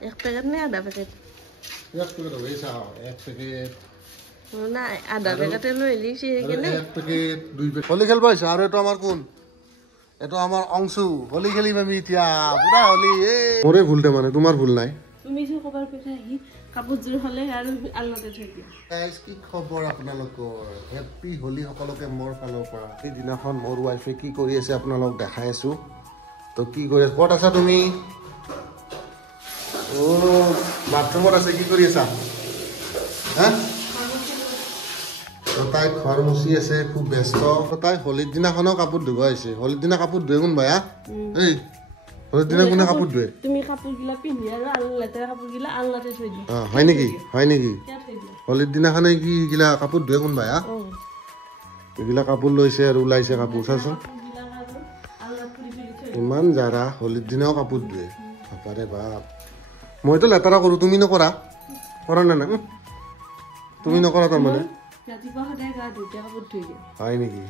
एक पैकेट नहीं आधा पैकेट एक पैकेट हो गई एक पैकेट ना आधा पैकेट লৈ লিছি কেনে এক প্যাকেট দুই প্যাকেট হলি খেলবা আছে আর এটা আমার কোন এটা আমার অংশু হলি খেলিম আমি ইতিয়া পুরা হলি এ মোরে ভুলতে মানে তোমার ভুল নাই তুমি যে কবার কথা হি কাপোৰ জোৰ হলে আৰু আলনাতে থৈ দিয়া গাইস কি খবৰ আপোনালোকৰ হ্যাপি হলি সকলোকে মোৰ ফালৰ পৰা এই দিনাখন মোৰ ওয়াইফে কি কৰি আছে আপোনালোক দেখাই আছো তো কি কৰি ক'ত আছা তুমি ও বাথৰুমত আছে কি কৰি আছা হ্যাঁ তাই ঘৰ মুচি আছে খুব ব্যস্ত তাই হলিৰ দিনাখনো কাপোৰ ধুব আহিছে হলিৰ দিনা কাপোৰ ধুৱে কোন ভায়া এই হলিৰ দিনা কোনে কাপোৰ ধুৱে তুমি কাপোৰ গিলা পিন্ধি আৰু আলনাতে কাপোৰ গিলা আলনাতে থৈ দিয়া হয় নেকি হলিৰ দিনাখনে কি গিলা কাপোৰ ধুৱে কোন ভায়া এগিলা কাপোৰ লৈছে আৰু ওলাইছে কাপোৰ চাচোন ইমান জাৰা হলিৰ দিনাও কাপোৰ ধুৱে বাপাৰে বাপ মইতো লেতেৰা কৰো তুমি নকৰা কৰা না তুমি নকৰা তাৰমানে ৰাতিপুৱা সদায় গা ধুই কাপোৰ ধুই দিয়া হয় নেকি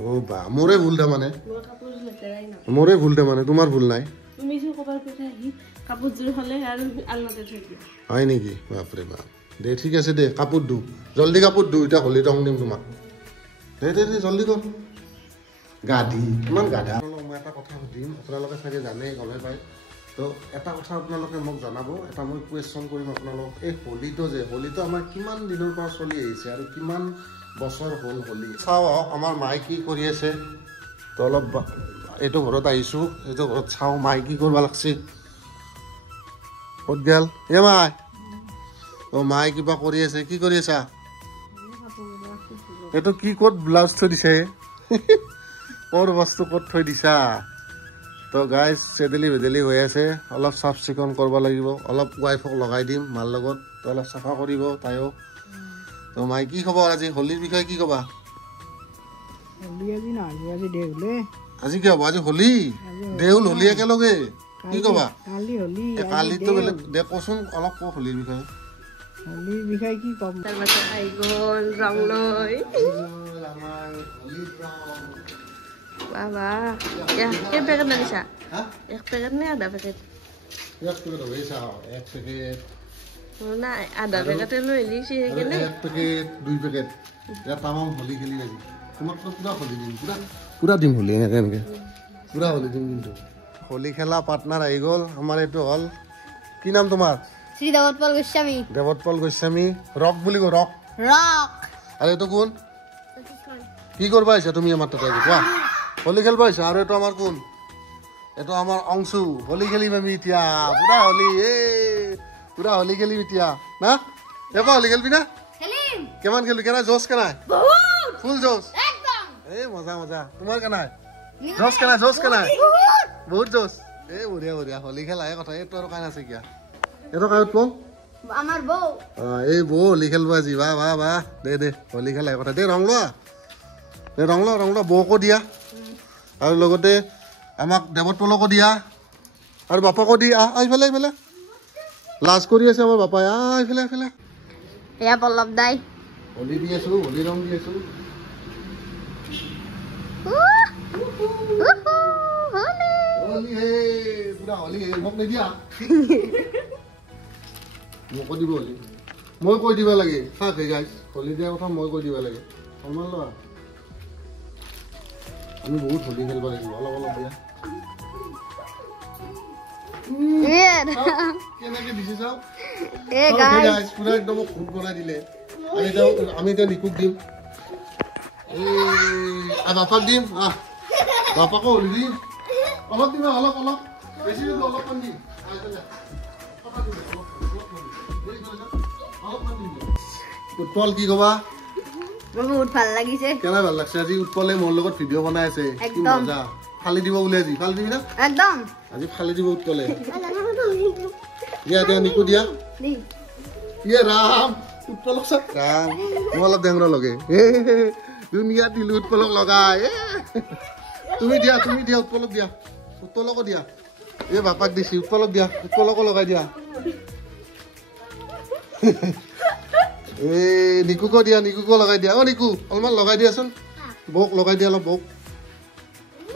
ও বা মোৰে ভুল দে মানে মোৰ কাপোৰ লেতেৰাই না মোৰে ভুল দে মানে তোমাৰ ভুল নাই তুমি যে কবাৰ কথা হি কাপোৰ জোৰ হলে আৰু আলনাতে থৈ দিয়া হয় নেকি বাপৰে বাপ দে ঠিক আছে দে কাপোৰ ধু জলদি কাপোৰ ধু এটা হলি ৰং দিম তোমাক দে দে জলদি কৰ গাধি কিমান গাধা মই এটা কথা সুধিম আপোনালোকে চাগে জানে গমে পায় তো এটা কথা আপোনালোকে মোক জনাব এটা মই কুৱেশ্যন কৰিম আপোনালোক এই হলিটো আমাৰ কিমান দিনৰ পৰা চলি আহিছে আৰু কিমান বছৰ হ'ল হলি চাওঁ আমাৰ মায়ে কি কৰি আছে তো অলপ এইটো ঘৰত আহিছোঁ এইটো ঘৰত চাওঁ মায়ে কি কৰিব লাগছে ক'ত গেল এ মাই অ মায়ে কিবা কৰি আছে কি কৰি আছা এইটো কি ক'ত ব্লাউজ থৈ দিছে ক'ৰ বস্তু ক'ত থৈ দিছা তো গাইজ চেদেলি বেদেলি হৈ আছে অলপ চাফ চিকুণ কৰিব লাগিব অলপ ৱাইফক লগাই দিম মাৰ লগত তো অলপ চাফা কৰিব তাইও তো মাই কি খবৰ আজি হলিৰ বিষয়ে কি ক'বা আজি কি হ'ব আজি হলি দেউল হলি একেলগে কি ক'বা কালিতো বেলেগ দে কচোন অলপ ক হলিৰ বিষয়ে কি ক'ম তাৰমানে আই গ'ল ৰং লৈ আমাৰ হলিৰ ৰং বাবা এক पैकेट নিছা এক पैकेट नहीं आधा पैकेट एक पैकेट हो गई एक पैकेट ना आधा पैकेट লৈ লিছি কেনে এক पैकेट দুই पैकेट या तमाम होली खेली আজি তোমাক তো পুরা होली দিম পুরা দিম होली এনেকে পুরা होली দিম কিন্তু होली খেলা পার্টনার আই গল আমার এটো হল কি নাম তোমার শ্রী দেবতপাল গোস্বামী রক বুলি গো রক আরে তো কোন কি করবা আইছা তুমি আমার তাতে কোৱা হলি খেলবা আইছা আৰু এটো আমাৰ কোন এটো আমাৰ অংশু হলি খেলিম আমি ইতিয়া পুরা হলি এ পুরা হলি খেলিম ইতিয়া না এবা হলি খেলবি না খেলিম কেমন খেলবি কেনা জোশ কেনা বহুত ফুল জোশ একদম এ মজা তোমাৰ কেনা জোশ কেনা বহুত জোশ এ বঢ়িয়া হলি খেলাহে কথা এটো আৰু কাই আছে কিয়া এটো কাইত পং আমার বউ এই বউ হলি খেলবা আজি বা দে হলি খেলাহে কথা দে ৰং লোৱা বৌকো দিয়া আৰু লগতে আমাক দেৱতপলকো দিয়া আৰু বাপাকো দিয়া এইফালে লাজ কৰি আছে আমাৰ বাপাই এইফালে এয়া পল্লৱ দাই হলি দি আছো হলি ৰং দি আছো হলি হে পুৰা হলি হে মোক নিদিয়া মোকো দিব হলি মই কৈ দিব লাগে চাওক গাইজ হলি দিয়াৰ কথা মই কৈ দিব লাগে সন্মান লোৱা আমি বহুত হলি খেলব লাগিব অলপ দিয়া কেনেকে দিছে চাও গাইজ পুৰা একদম খুব বনাই দিলে আমি এতিয়া নিকুক দিম বাপাক দিম বাপাকো হলি দিম অলপ দিম অলপ বেছি দিব অলপমান দিম উৎপল কি কবা বহুত ভাল লাগিছে কেনে ভাল লাগছে আজি উৎপলে মোৰ লগত ভিডিঅ' বনাই আছে কি মজা ফালি দিব বুলি আজি ফালি দিবি না একদম আজি ফালি দিব উৎপলে দিয়া নিকু দিয়া ইয়ে ৰাম উৎপলক চাক ৰাম মই অলপ ডেংৰা লগে দুনিয়া দিলো উৎপলক লগাই তুমি দিয়া উৎপলকো দিয়া এই বাপাক দিছি উৎপলক দিয়া উৎপলকো লগাই দিয়া এই নিকুকো দিয়া নিকুকো লগাই দিয়া নিকু অলপমান লগাই দিয়াচোন বৌক লগাই দিয়া অলপ বৌক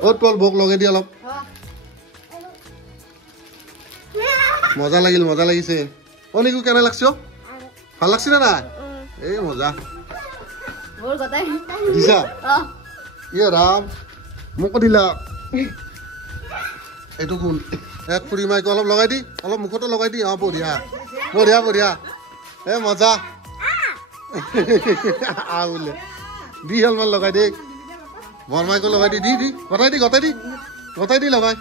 উৎপল বৌক লগাই দিয়া অলপ মজা লাগিছে ও নিকু কেনে লাগছে ভাল লাগছে না নাই এই মজা মোৰ কথাই দিছা ইয়ে ৰাম মোক দিলা এইটো কোন এক ফুৰি মাইক অলপ লগাই দি অলপ মুখতো লগাই দি বঢ়িয়া বঢ়িয়া বঢ়িয়া এ মজা বোলে দি হেলমেট লগাই দে বৰমাইকো লগাই দি দি গতাই দি লগাই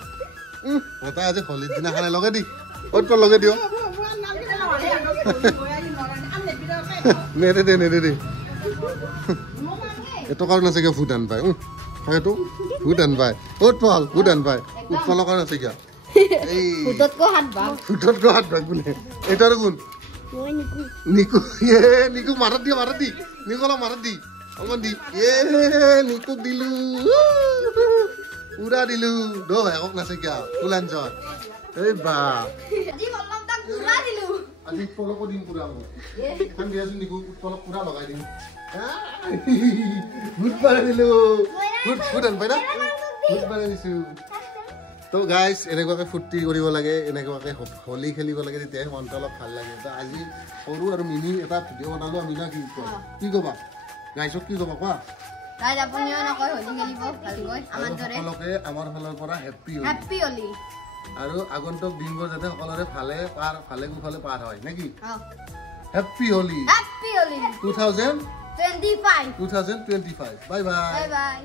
গতাই আজি হলিৰ দিনাখানে লগাই দি ক'ত লগাই দিয় নেদে এইটো কাৰণে আছে কিয় ভূটান পায় সেইটো ভূটান পায় ক'ত পাল ভূটান পায় উৎপলৰ কাৰণে আছে কিয় এই ফুটতকৈ হাত ভাগ বোলে এইটো আৰু কোন নিকু নিকু মাৰত দি নিকু অলপ মাৰত দি অকমান দি নিকুক দিলো পুৰা দিলো দো ভাইকক নাছে কিয় ফুলাঞ্চল এই বা আজি পলকো দিম পুৰা এখন দিয়াচোন নিকু পলক পুৰা লগাই দিম ভূত পাৰাই দিলো ভূত আনপাই না ভূত পাৰাই দিছো তো গাইজ এনেকুৱাকৈ ফূৰ্তি কৰিব লাগে এনেকুৱাকৈ হোলী খেলিব লাগে তেতিয়াহে মনটো অলপ ভাল লাগে তো আজি সৰু আৰু মিনি এটা ভিডিঅ' বনালো আমি না কি ক'বা গাইজক কি ক'বা কোৱা সকলোকে আমাৰ ফালৰ পৰা হেপ্পী হোলী আৰু আগন্তুক দিনবোৰ যাতে সকলোৰে ভালে কুশলে পাৰ হয় নেকি হেপ্পী হোলী 2025 বাই বাই